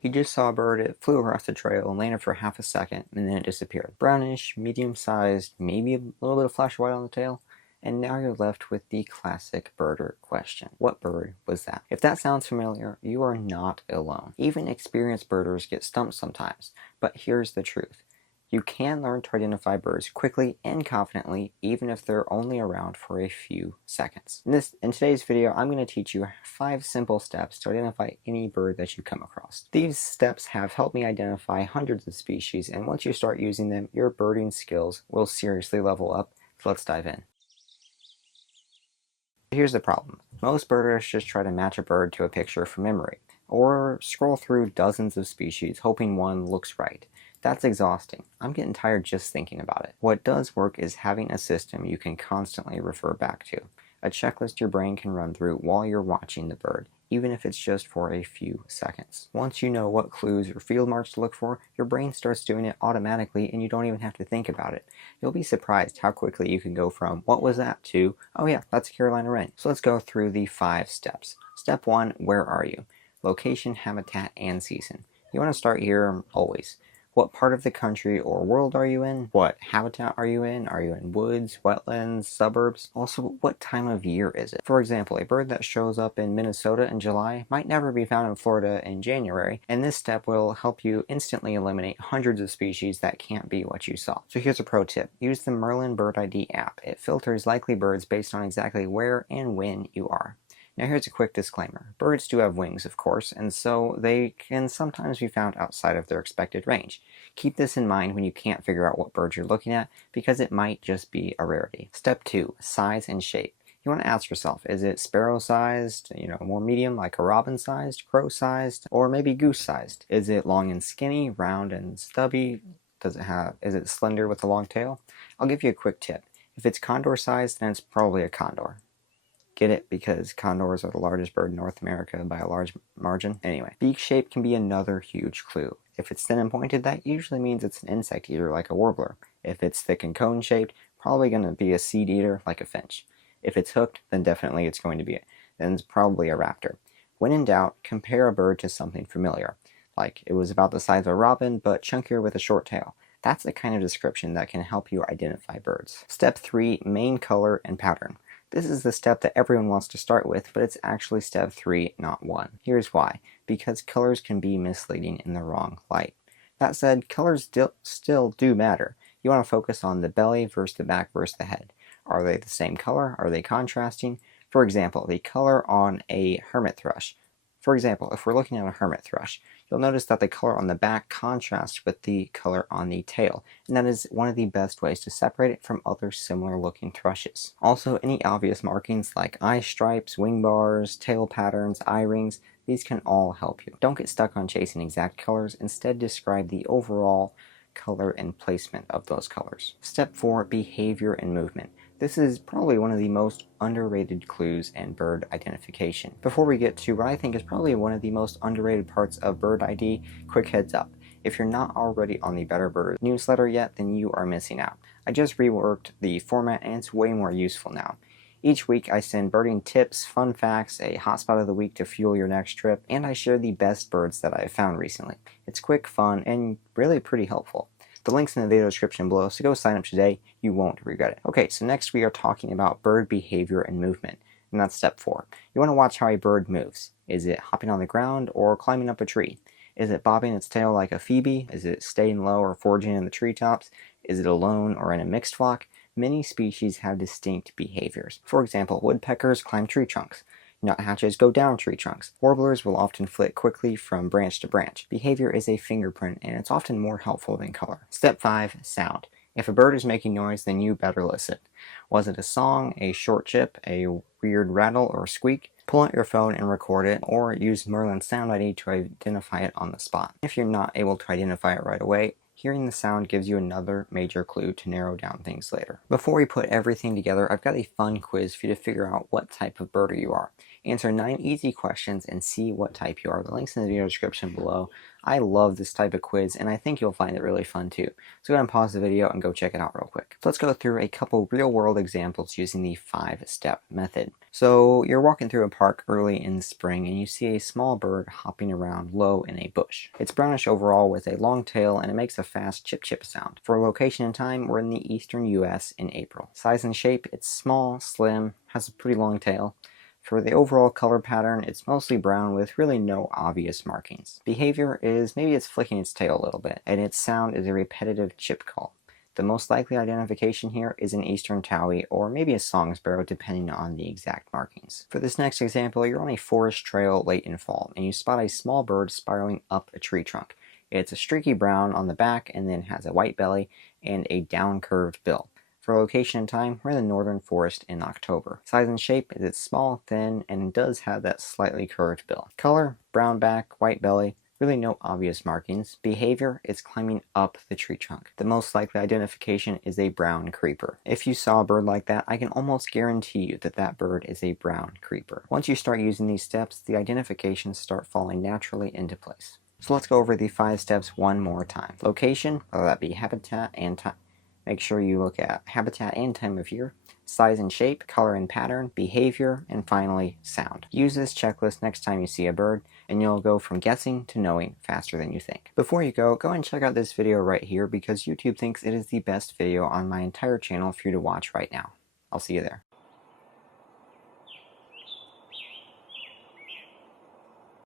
He just saw a bird, it flew across the trail and landed for half a second, and then it disappeared. Brownish, medium-sized, maybe a little bit of flash white on the tail. And now you're left with the classic birder question. What bird was that? If that sounds familiar, you are not alone. Even experienced birders get stumped sometimes. But here's the truth. You can learn to identify birds quickly and confidently, even if they're only around for a few seconds. In today's video, I'm going to teach you 5 simple steps to identify any bird that you come across. These steps have helped me identify hundreds of species, and once you start using them, your birding skills will seriously level up. So let's dive in. Here's the problem. Most birders just try to match a bird to a picture from memory, or scroll through dozens of species hoping one looks right. That's exhausting. I'm getting tired just thinking about it. What does work is having a system you can constantly refer back to. A checklist your brain can run through while you're watching the bird, even if it's just for a few seconds. Once you know what clues or field marks to look for, your brain starts doing it automatically and you don't even have to think about it. You'll be surprised how quickly you can go from, what was that, to, oh yeah, that's a Carolina wren. So let's go through the 5 steps. Step 1, where are you? Location, habitat, and season. You want to start here always. What part of the country or world are you in? What habitat are you in? Are you in woods, wetlands, suburbs? Also, what time of year is it? For example, a bird that shows up in Minnesota in July might never be found in Florida in January, and this step will help you instantly eliminate hundreds of species that can't be what you saw. So here's a pro tip. Use the Merlin Bird ID app. It filters likely birds based on exactly where and when you are. Now here's a quick disclaimer. Birds do have wings, of course, and so they can sometimes be found outside of their expected range. Keep this in mind when you can't figure out what bird you're looking at, because it might just be a rarity. Step 2, size and shape. You want to ask yourself, is it sparrow-sized, more medium, like a robin-sized, crow-sized, or maybe goose-sized? Is it long and skinny, round and stubby? Is it slender with a long tail? I'll give you a quick tip. If it's condor-sized, then it's probably a condor. Get it? Because condors are the largest bird in North America by a large margin. Anyway, beak shape can be another huge clue. If it's thin and pointed, that usually means it's an insect eater like a warbler. If it's thick and cone shaped, probably going to be a seed eater like a finch. If it's hooked, then definitely it's probably a raptor. When in doubt, compare a bird to something familiar. Like it was about the size of a robin, but chunkier with a short tail. That's the kind of description that can help you identify birds. Step 3, main color and pattern. This is the step that everyone wants to start with, but it's actually step 3, not 1. Here's why. Because colors can be misleading in the wrong light. That said, colors still do matter. You want to focus on the belly versus the back versus the head. Are they the same color? Are they contrasting? For example, the color on a hermit thrush. For example, if we're looking at a hermit thrush, you'll notice that the color on the back contrasts with the color on the tail, and that is one of the best ways to separate it from other similar looking thrushes. Also, any obvious markings like eye stripes, wing bars, tail patterns, eye rings, these can all help you. Don't get stuck on chasing exact colors, instead describe the overall color and placement of those colors. Step 4, behavior and movement. This is probably one of the most underrated clues in bird identification. Before we get to what I think is probably one of the most underrated parts of bird ID, quick heads up. If you're not already on the Better Bird newsletter yet, then you are missing out. I just reworked the format and it's way more useful now. Each week I send birding tips, fun facts, a hotspot of the week to fuel your next trip, and I share the best birds that I've found recently. It's quick, fun, and really pretty helpful. The link's in the video description below, so go sign up today. You won't regret it. Okay, so next we are talking about bird behavior and movement, and that's step 4. You want to watch how a bird moves. Is it hopping on the ground or climbing up a tree? Is it bobbing its tail like a phoebe? Is it staying low or foraging in the treetops? Is it alone or in a mixed flock? Many species have distinct behaviors. For example, woodpeckers climb tree trunks. Nuthatches go down tree trunks. Warblers will often flit quickly from branch to branch. Behavior is a fingerprint, and it's often more helpful than color. Step 5, sound. If a bird is making noise, then you better listen. Was it a song, a short chip, a weird rattle or squeak? Pull out your phone and record it, or use Merlin's Sound ID to identify it on the spot. If you're not able to identify it right away, hearing the sound gives you another major clue to narrow down things later. Before we put everything together, I've got a fun quiz for you to figure out what type of birder you are. Answer 9 easy questions and see what type you are. The link's in the video description below. I love this type of quiz, and I think you'll find it really fun too. So go ahead and pause the video and go check it out real quick. So let's go through a couple real-world examples using the 5-step method. So you're walking through a park early in spring and you see a small bird hopping around low in a bush. It's brownish overall with a long tail and it makes a fast chip-chip sound. For location and time, we're in the eastern US in April. Size and shape, it's small, slim, has a pretty long tail. For the overall color pattern, it's mostly brown with really no obvious markings. Behavior is maybe it's flicking its tail a little bit, and its sound is a repetitive chip call. The most likely identification here is an eastern towhee or maybe a song sparrow depending on the exact markings. For this next example, you're on a forest trail late in fall and you spot a small bird spiraling up a tree trunk. It's a streaky brown on the back and then has a white belly and a down curved bill. For location and time, we're in the northern forest in October. Size and shape is it's small, thin, and does have that slightly curved bill. Color, brown back, white belly, really no obvious markings. Behavior, it's climbing up the tree trunk. The most likely identification is a brown creeper. If you saw a bird like that, I can almost guarantee you that that bird is a brown creeper. Once you start using these steps, the identifications start falling naturally into place. So let's go over the 5 steps one more time. Location, whether that be habitat and time. Make sure you look at habitat and time of year, size and shape, color and pattern, behavior, and finally, sound. Use this checklist next time you see a bird, and you'll go from guessing to knowing faster than you think. Before you go and check out this video right here because YouTube thinks it is the best video on my entire channel for you to watch right now. I'll see you there.